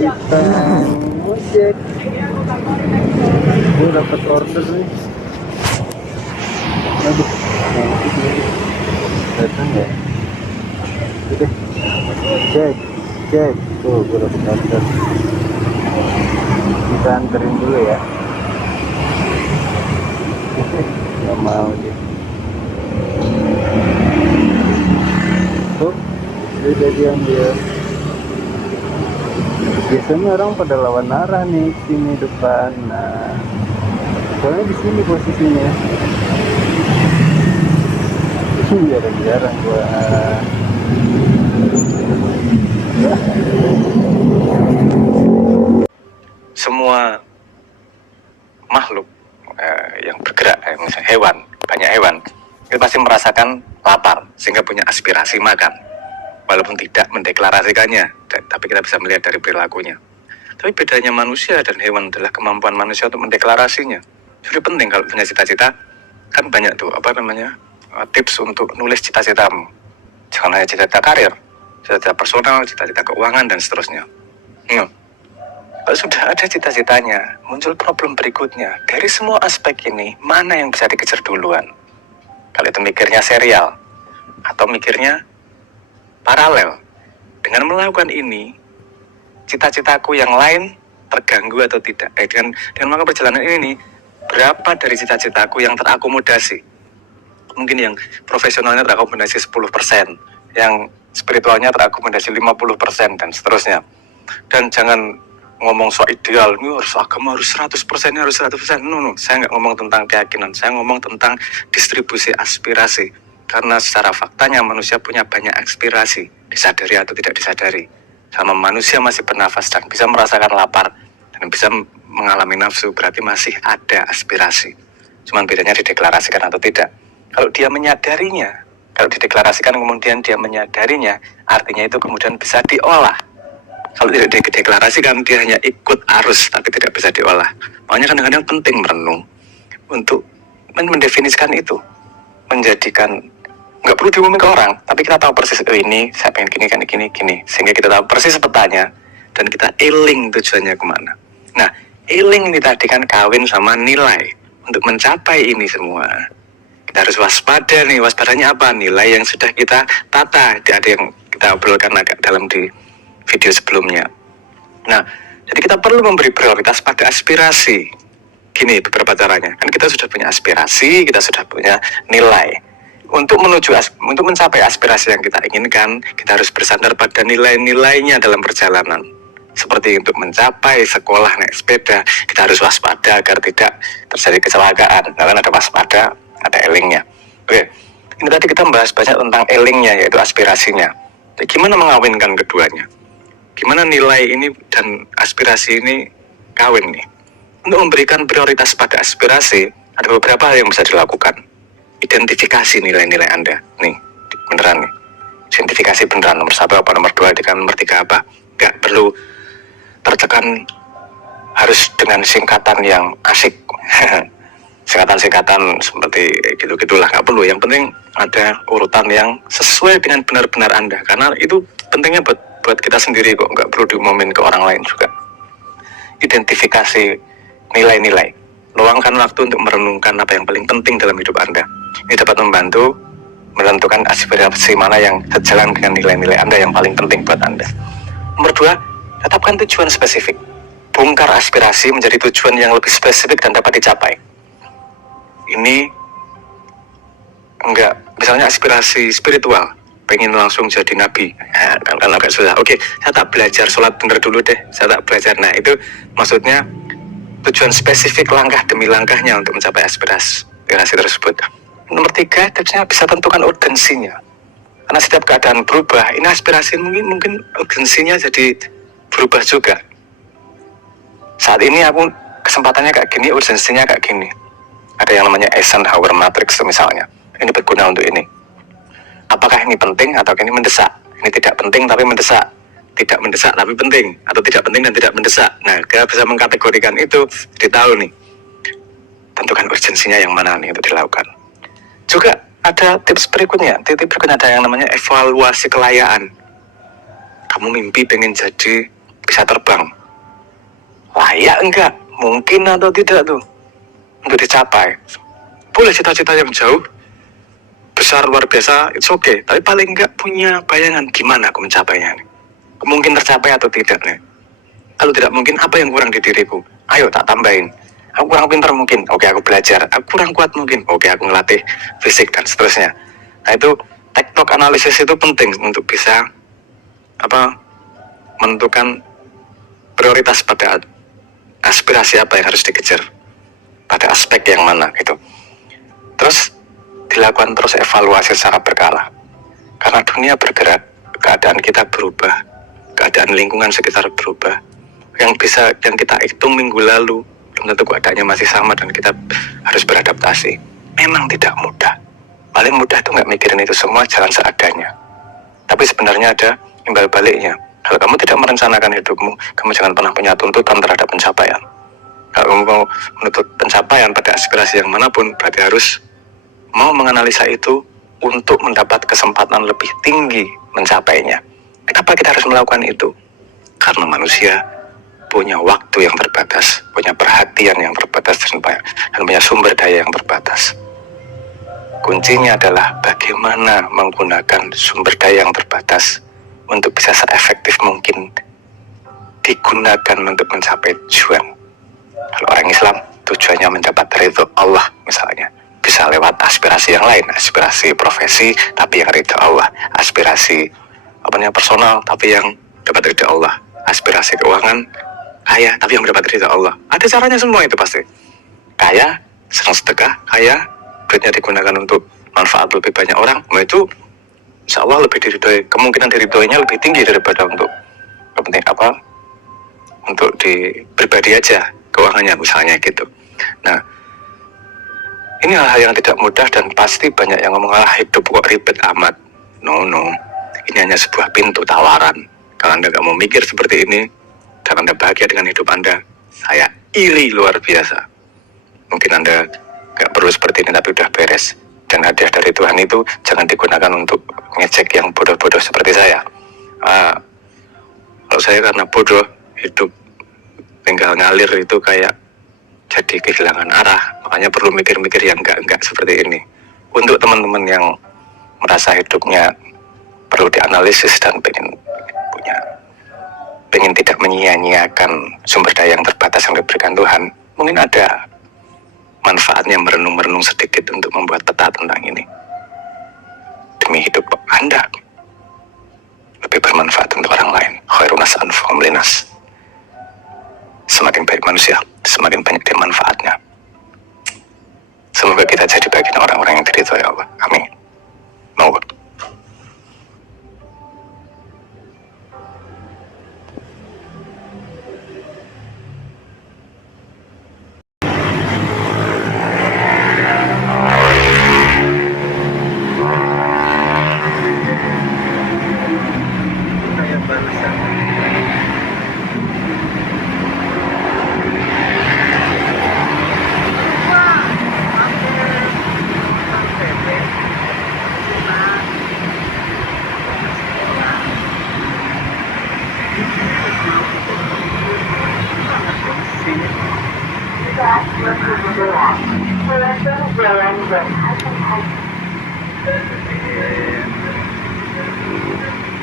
kita ngojek. Gue dapat order nih. Aduh, datang ya. Udah, cek. Tuh, gue dapat order. Kita anterin dulu ya. Gak mau dia. Tuh, udah diambil. Biasanya orang pada lawan arah nih sini depan. Nah, soalnya di sini posisinya. Jarang-jarang gua. Semua makhluk yang bergerak, misalnya hewan, banyak hewan, itu pasti merasakan lapar sehingga punya aspirasi makan, walaupun tidak mendeklarasikannya, tapi kita bisa melihat dari perilakunya. Tapi bedanya manusia dan hewan adalah kemampuan manusia untuk mendeklarasinya. Jadi penting kalau punya cita-cita, kan banyak tuh tips untuk nulis cita-citamu. Jangan hanya cita-cita karir, cita-cita personal, cita-cita keuangan dan seterusnya. Kalau sudah ada cita-citanya, muncul problem berikutnya. Dari semua aspek ini, mana yang bisa dikejar duluan? Kalau itu mikirnya serial, atau mikirnya paralel. Dengan melakukan ini, cita-citaku yang lain terganggu atau tidak? Dengan melakukan perjalanan ini, berapa dari cita-citaku yang terakomodasi? Mungkin yang profesionalnya terakomodasi 10%, yang spiritualnya terakomodasi 50%, dan seterusnya. Dan jangan ngomong soal ideal, ini harus agama harus 100%, harus 100%. No, saya nggak ngomong tentang keyakinan, saya ngomong tentang distribusi aspirasi. Karena secara faktanya manusia punya banyak aspirasi, disadari atau tidak disadari. Sama manusia masih bernafas dan bisa merasakan lapar dan bisa mengalami nafsu, berarti masih ada aspirasi. Cuman bedanya dideklarasikan atau tidak. Kalau dia menyadarinya, kalau dideklarasikan kemudian dia menyadarinya, artinya itu kemudian bisa diolah. Kalau tidak dideklarasikan, dia hanya ikut arus tapi tidak bisa diolah. Makanya kadang-kadang penting merenung untuk mendefinisikan itu, menjadikan, nggak perlu diumumin ke orang, tapi kita tahu persis, ini saya pengen gini, sehingga kita tahu persis petanya dan kita eling tujuannya kemana. Nah, eling ini tadi kan kawin sama nilai. Untuk mencapai ini semua, kita harus waspada nih. Waspadanya apa? Nilai yang sudah kita tata. Ada yang kita obrolkan agak dalam di video sebelumnya. Nah, jadi kita perlu memberi prioritas pada aspirasi. Gini beberapa caranya. Kan kita sudah punya aspirasi, kita sudah punya nilai. Untuk mencapai aspirasi yang kita inginkan, kita harus bersandar pada nilai-nilainya dalam perjalanan. Seperti untuk mencapai sekolah naik sepeda, kita harus waspada agar tidak terjadi kecelakaan. Nah, kan ada waspada, ada elingnya. Oke, ini tadi kita membahas banyak tentang elingnya, yaitu aspirasinya. Jadi, gimana mengawinkan keduanya? Gimana nilai ini dan aspirasi ini kawin nih? Untuk memberikan prioritas pada aspirasi, ada beberapa hal yang bisa dilakukan. Identifikasi nilai-nilai Anda. Nih, beneran nih. Identifikasi beneran, nomor 1 apa, nomor 2, dengan nomor 3 apa. Gak perlu tertekan harus dengan singkatan yang asik. Singkatan-singkatan seperti gitu-gitulah, gak perlu. Yang penting ada urutan yang sesuai dengan benar-benar Anda. Karena itu pentingnya buat kita sendiri kok, nggak perlu diumumin ke orang lain juga. Identifikasi nilai-nilai, luangkan waktu untuk merenungkan apa yang paling penting dalam hidup Anda. Ini dapat membantu menentukan aspirasi mana yang sejalan dengan nilai-nilai Anda yang paling penting buat Anda. Nomor 2, tetapkan tujuan spesifik. Bongkar aspirasi menjadi tujuan yang lebih spesifik dan dapat dicapai. Ini enggak, misalnya aspirasi spiritual, pengen langsung jadi nabi, kan agak susah. Oke, saya tak belajar sholat bener dulu deh, saya tak belajar. Nah, itu maksudnya tujuan spesifik, langkah demi langkahnya untuk mencapai aspirasi tersebut. Nomor 3, tipsnya bisa tentukan urgensinya. Karena setiap keadaan berubah, ini aspirasi mungkin urgensinya jadi berubah juga. Saat ini aku kesempatannya kayak gini, urgensinya kayak gini. Ada yang namanya Eisenhower Matrix misalnya. Ini berguna untuk ini. Apakah ini penting atau ini mendesak? Ini tidak penting tapi mendesak. Tidak mendesak tapi penting. Atau tidak penting dan tidak mendesak. Nah, kita bisa mengkategorikan itu. Jadi tahu nih, tentukan urgensinya yang mana nih untuk dilakukan. Juga ada tips berikutnya. Tips berikutnya ada yang namanya evaluasi kelayaan. Kamu mimpi pengen jadi bisa terbang. Layak enggak? Mungkin atau tidak tuh untuk dicapai? Boleh cita-cita yang jauh, besar, luar biasa, it's okay. Tapi paling enggak punya bayangan gimana aku mencapainya nih. Mungkin tercapai atau tidak nih. Kalau tidak mungkin, apa yang kurang di diriku? Ayo tak tambahin. Aku kurang pintar mungkin, oke aku belajar. Aku kurang kuat mungkin, oke aku ngelatih fisik dan seterusnya. Nah itu tektok analisis itu penting untuk bisa menentukan prioritas pada aspirasi apa yang harus dikejar, pada aspek yang mana gitu. Terus dilakukan terus evaluasi secara berkala. Karena dunia bergerak, keadaan kita berubah, keadaan lingkungan sekitar berubah. Yang kita hitung minggu lalu belum tentu keadaannya masih sama dan kita harus beradaptasi. Memang tidak mudah. Paling mudah itu nggak mikirin itu semua, jalan seadanya. Tapi sebenarnya ada imbal baliknya. Kalau kamu tidak merencanakan hidupmu, kamu jangan pernah punya tuntutan terhadap pencapaian. Kalau kamu mau menuntut pencapaian pada aspirasi yang manapun, berarti harus mau menganalisa itu untuk mendapat kesempatan lebih tinggi mencapainya. Kenapa kita harus melakukan itu? Karena manusia punya waktu yang terbatas, punya perhatian yang terbatas, dan punya sumber daya yang terbatas. Kuncinya adalah bagaimana menggunakan sumber daya yang terbatas untuk bisa seefektif mungkin digunakan untuk mencapai tujuan. Kalau orang Islam, tujuannya mendapat ridho Allah misalnya. Bisa lewat aspirasi yang lain, aspirasi profesi, tapi yang ridho Allah. Aspirasi personal, tapi yang dapat ridho Allah. Aspirasi keuangan, kaya, tapi yang mendapat ridho Allah. Ada caranya semua itu pasti. Kaya, senang sedekah, kaya, duitnya digunakan untuk manfaat lebih banyak orang, itu insya Allah lebih diridhoi, kemungkinan diridhoinya lebih tinggi daripada untuk kepentingan untuk di pribadi aja, keuangannya misalnya gitu. Nah, ini hal-hal yang tidak mudah dan pasti banyak yang ngomong hidup kok ribet amat. No, ini hanya sebuah pintu tawaran. Kalau Anda nggak mau mikir seperti ini dan Anda bahagia dengan hidup Anda, saya iri luar biasa. Mungkin Anda nggak perlu seperti ini tapi udah beres. Dan hadiah dari Tuhan itu jangan digunakan untuk ngecek yang bodoh-bodoh seperti saya. Kalau saya karena bodoh, hidup tinggal ngalir itu kayak jadi kehilangan arah. Makanya perlu mikir-mikir yang enggak seperti ini. Untuk teman-teman yang merasa hidupnya perlu dianalisis dan pengen tidak menyia-nyiakan sumber daya yang terbatas yang diberikan Tuhan, mungkin ada manfaatnya merenung-merenung sedikit untuk membuat peta tentang ini. Demi hidup Anda lebih bermanfaat untuk orang lain. Khairunas anfa'um linas. Semakin baik manusia, semakin banyak dia manfaatnya. Semoga kita jadi bagian orang-orang yang diridhoi Allah. Amin. Monggo.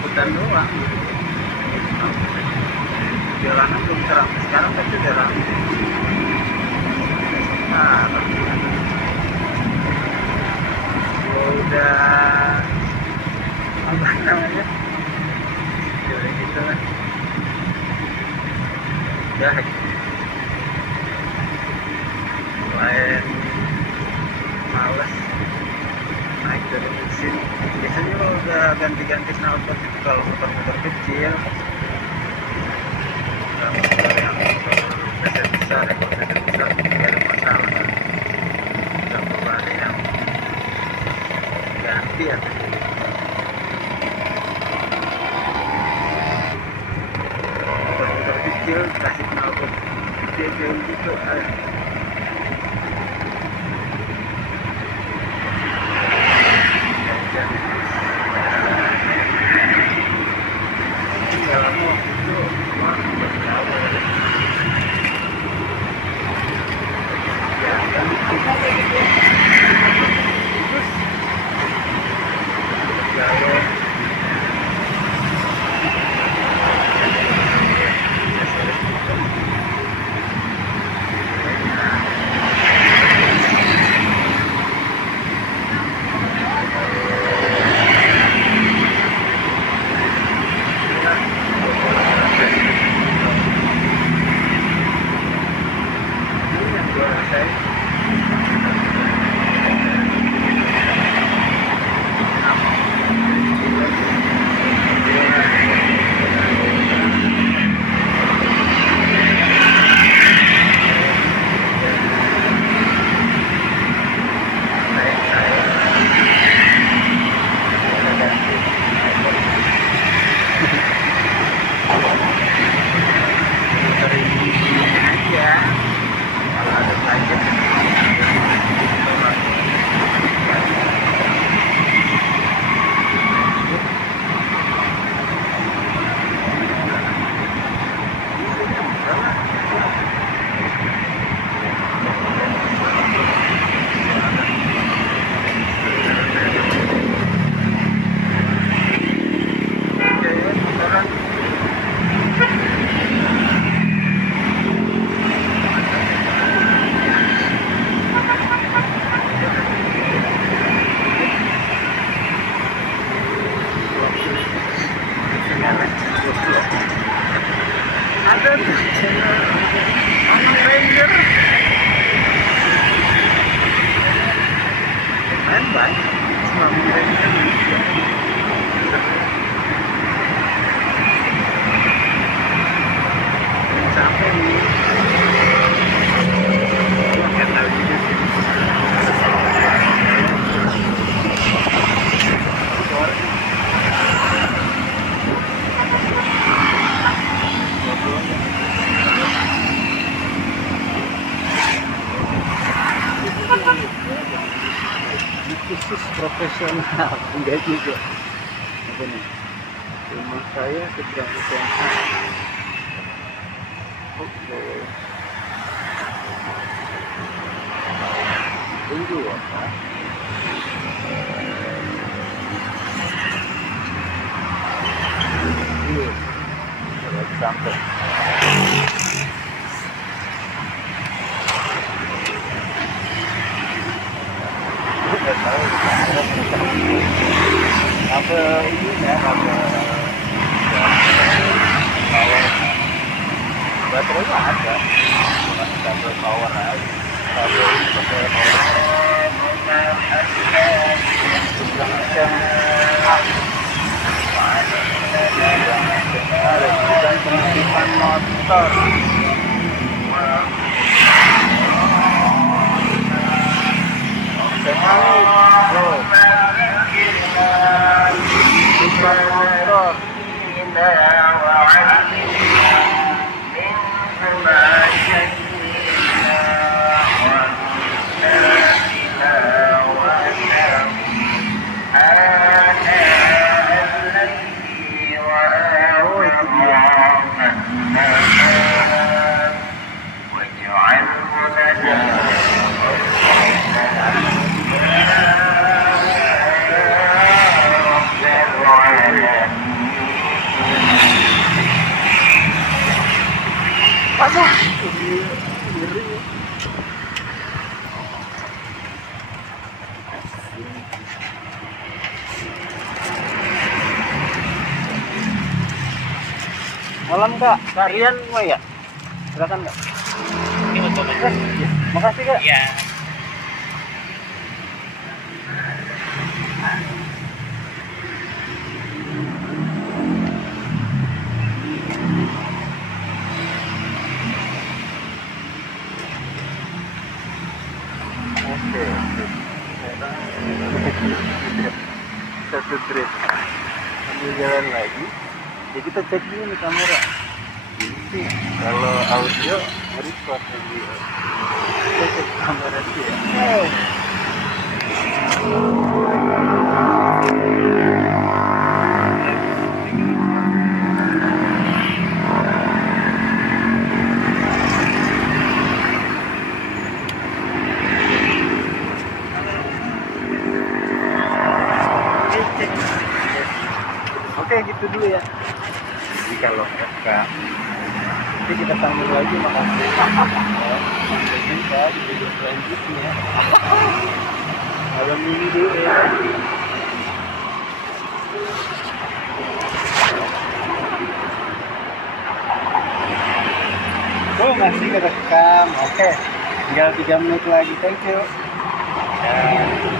Hutan doang. Jalanan belum terang. Sekarang pasti terang. Nah, udah apa namanya? Jadi gitu lah. Ya, lain males naik dari mesin. Biasanya kalau udah ganti-ganti knalpot itu kalau motor-motor kecil, kalau motor yang besar besar tidak ada masalah. Nggak perlu ada yang ganti ya. Motor kecil kasih knalpot kecil gitu. Dalam waktu itu Sampai nih. Nggak tahu juga sih. Khusus profesional enggak juga. Apa nih? Rumah saya sedang SMA. Oke. Tunggu ya, Pak. Iya. Lagi sampai. Nggak tahu. Apa ini ya? Apa power? Baterainya ada. Cuma kabel power aja. Kabel ini pakai power. Dan pengisian motor. Sekali, bro. Pengisian motor. Masa? Ngeri. Malam Kak, Rian mau ya? Silakan Kak. Ini untuk Makasih Kak. ya. Oke. Satu trip. Sambil jalan lagi. Ya kita cek dulu nih kamera. Ini kalau audio record audio. Kita cek kamera sih ya. Oke gitu dulu ya. Jadi kalau FK nanti kita sambung lagi, makasih. Sampai jumpa di video selanjutnya. Malam minggu ya. Oh masih kerekam. Oke, tinggal 3 menit lagi. Thank you. Ya.